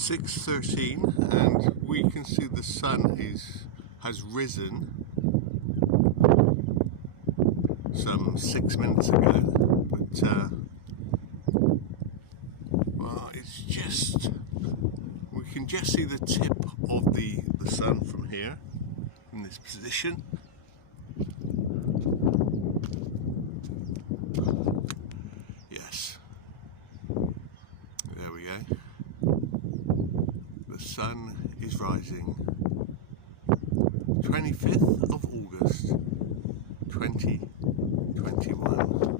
6:13, and we can see the sun has risen some 6 minutes ago, but well, it's just, we can just see the tip of the sun from here, from this position. Yes, there we go. The sun is rising. 25th of August 2021.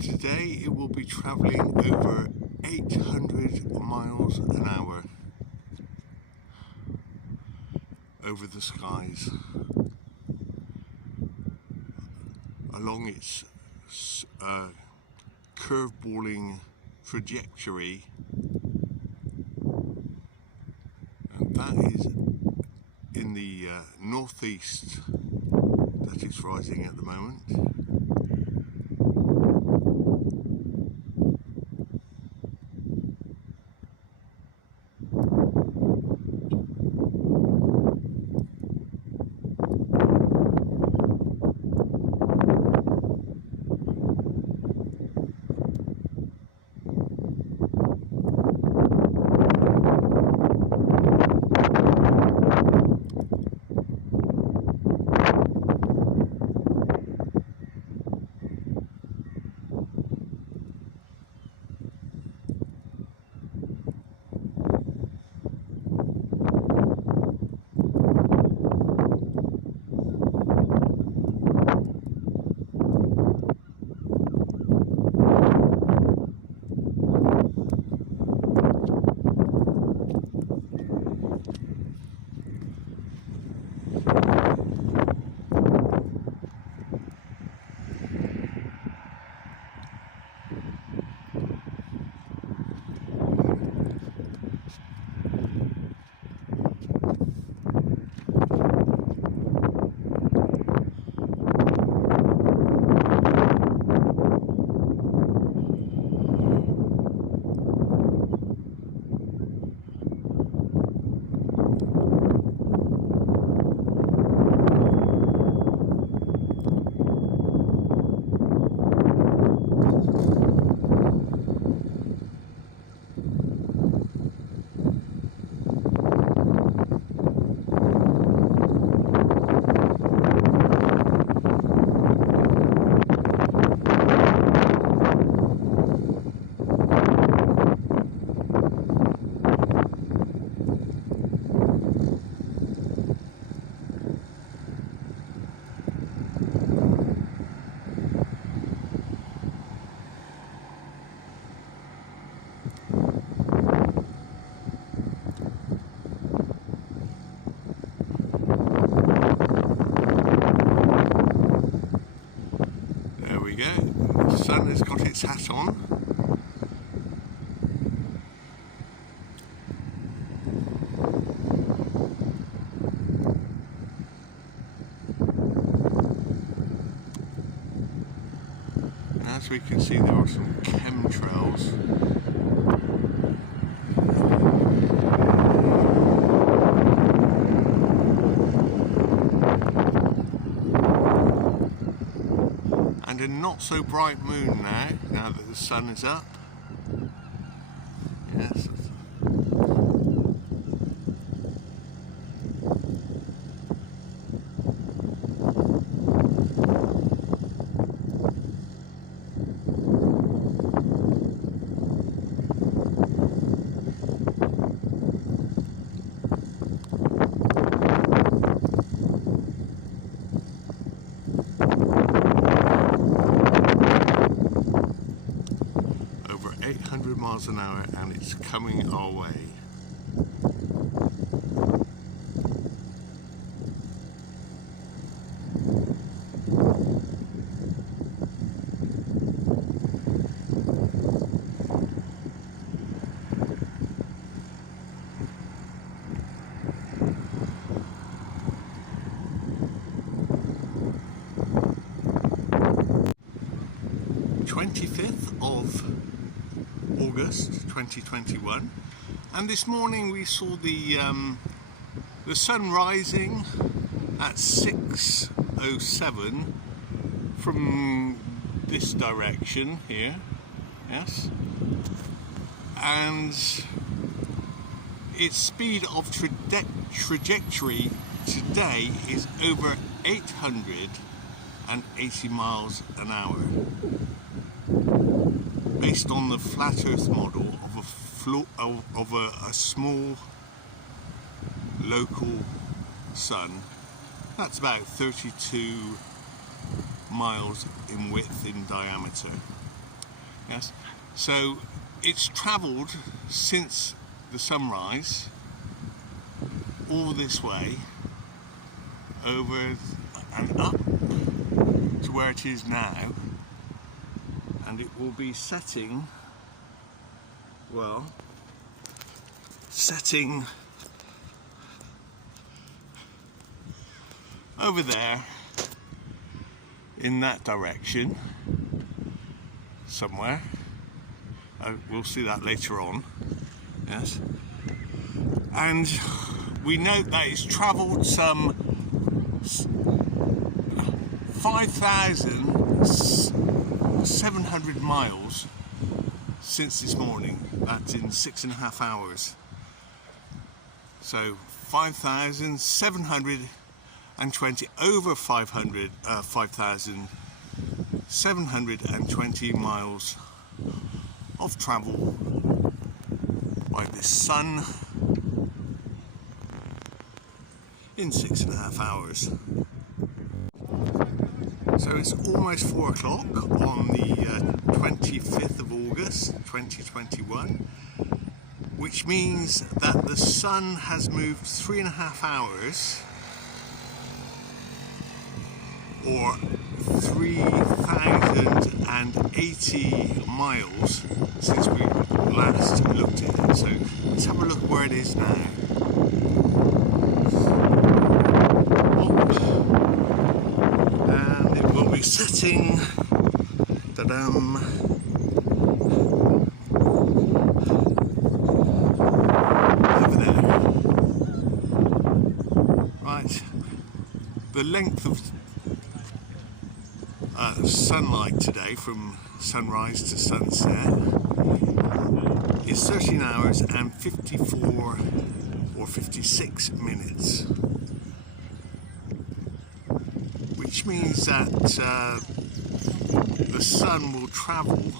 Today it will be travelling over 800 miles an hour over the skies along its curveballing trajectory, and that is in the northeast that it's rising at the moment. The sun has got its hat on. And as we can see, there are some chemtrails. And a not so bright moon now that the sun is up. Yes. 800 miles an hour, and it's coming our way. Of August 2021, and this morning we saw the sun rising at 6:07 from this direction here, yes, and its speed of trajectory today is over 880 miles an hour. Based on the flat Earth model of a small local sun, that's about 32 miles in width in diameter. Yes, so it's travelled since the sunrise all this way over and up to where it is now. And it will be setting, well, setting over there in that direction somewhere. We'll see that later on, yes. And we note that it's travelled some 5,700 miles since this morning. That's in 6.5 hours. So 5,720, over 5,720 miles of travel by this sun in 6.5 hours. So it's almost 4 o'clock on the 25th of August 2021, which means that the sun has moved 3.5 hours, or 3,080 miles since we last looked at it. So let's have a look where it is now. And it will be setting, ta-dam, over there. Right, the length of sunlight today from sunrise to sunset is 13 hours and 54 or 56 minutes, which means that the sun will travel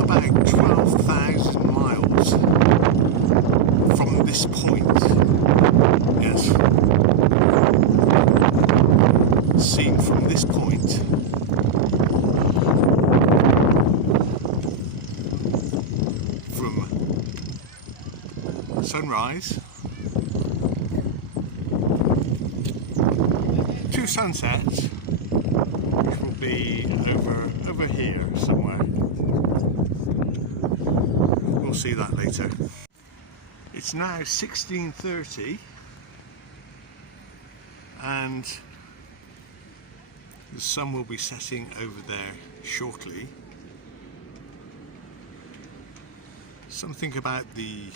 about 12,000 miles from this point. Yes, seen from this point. From sunrise to sunset, which will be over here somewhere. We'll see that later. It's now 16:30 and the sun will be setting over there shortly. Something about the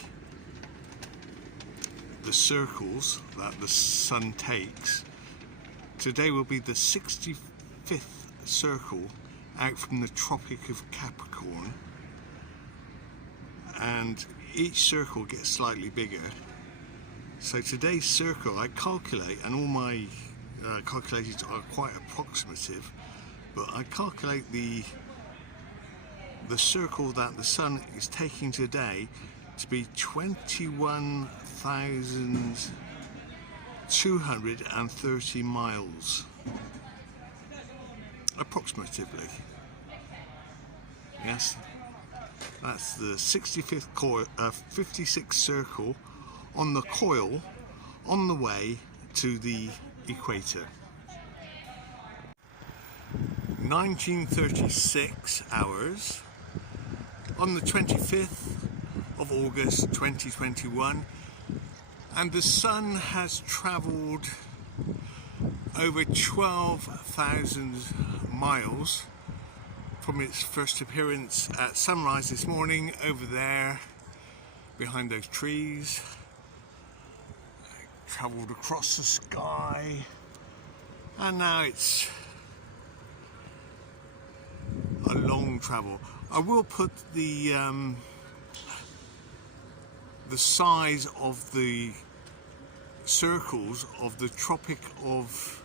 circles that the sun takes. Today will be the 65th circle out from the Tropic of Capricorn, and each circle gets slightly bigger. So today's circle, I calculate, and all my calculations are quite approximative, but I calculate the circle that the sun is taking today to be 21,230 miles approximatively. Yes, that's the 65th coil, 56th circle on the coil on the way to the equator. 1936 hours on the 25th of August 2021, and the sun has travelled over 12,000 miles from its first appearance at sunrise this morning over there behind those trees. Travelled across the sky, and now it's a long travel. I will put the size of the circles of the Tropic of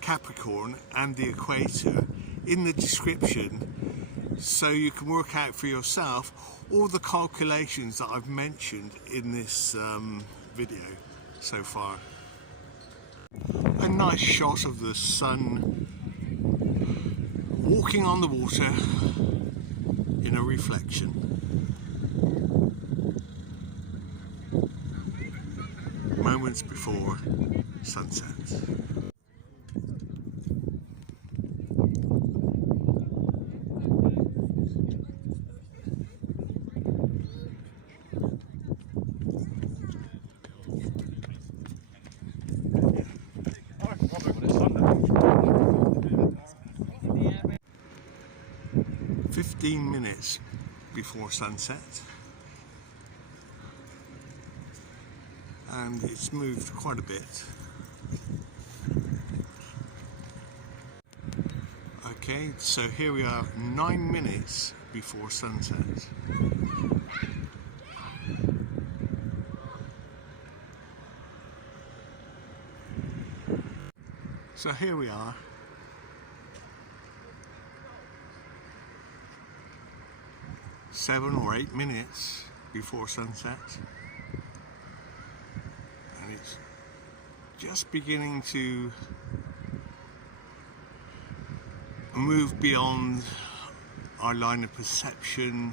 Capricorn and the equator in the description, so you can work out for yourself all the calculations that I've mentioned in this video so far. A nice shot of the sun walking on the water in a reflection. Moments before sunset. Yeah. 15 minutes before sunset, and it's moved quite a bit. Okay, so here we are, 9 minutes before sunset. So here we are. Seven or 8 minutes before sunset, and it's just beginning to move beyond our line of perception,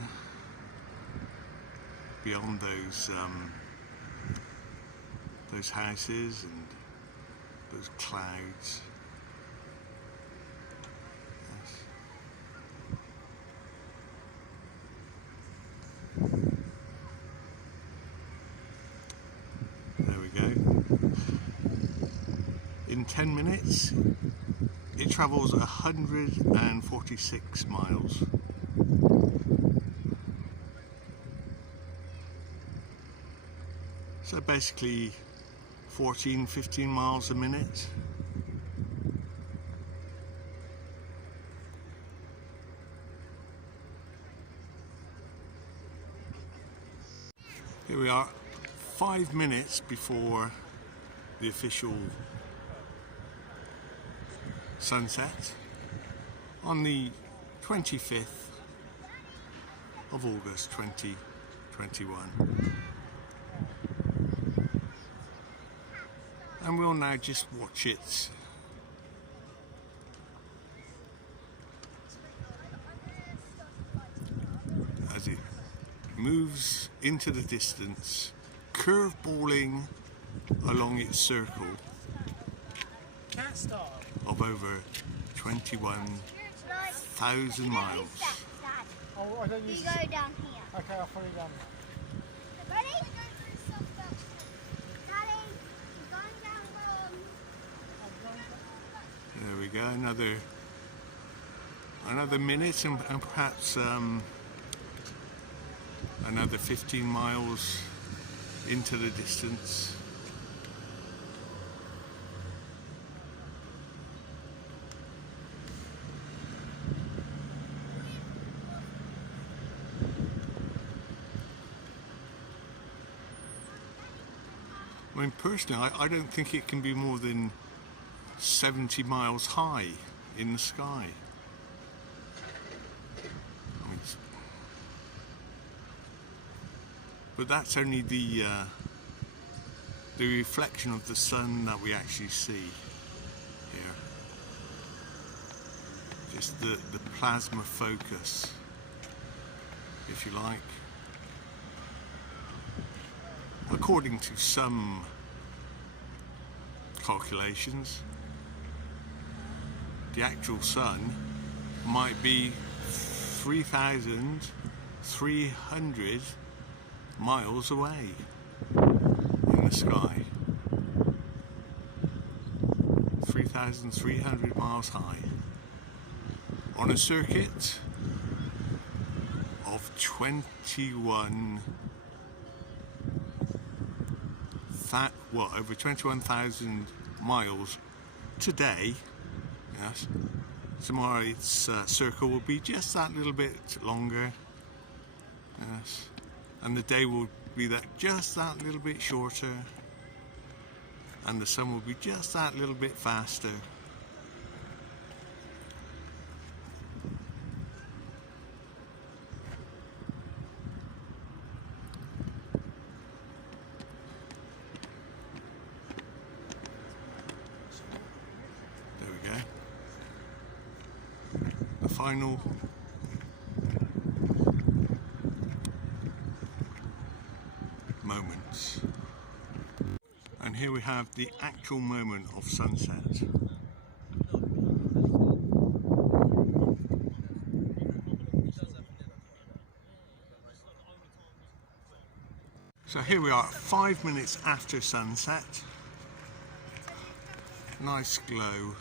beyond those houses and those clouds. There we go. In 10 minutes, it travels 146 miles. So basically 14-15 miles a minute. Here we are, 5 minutes before the official sunset on the 25th of August 2021. And we'll now just watch it as it moves into the distance, curveballing along its circle of over 21,000 miles. Oh, I don't use... You go down here. Okay, I'll follow you down there. Ready? Daddy, you're going down wrong. There we go, another minute and perhaps another 15 miles into the distance. I mean, personally, I don't think it can be more than 70 miles high in the sky. I mean, but that's only the reflection of the sun that we actually see here. Just the plasma focus if you like. According to some calculations, the actual sun might be 3,300 miles away in the sky. 3,300 miles high on a circuit of 21,000 miles today. Yes, tomorrow its circle will be just that little bit longer. Yes, and the day will be just that little bit shorter, and the sun will be just that little bit faster. There we go. The final moments. And here we have the actual moment of sunset. So here we are, 5 minutes after sunset. Nice glow.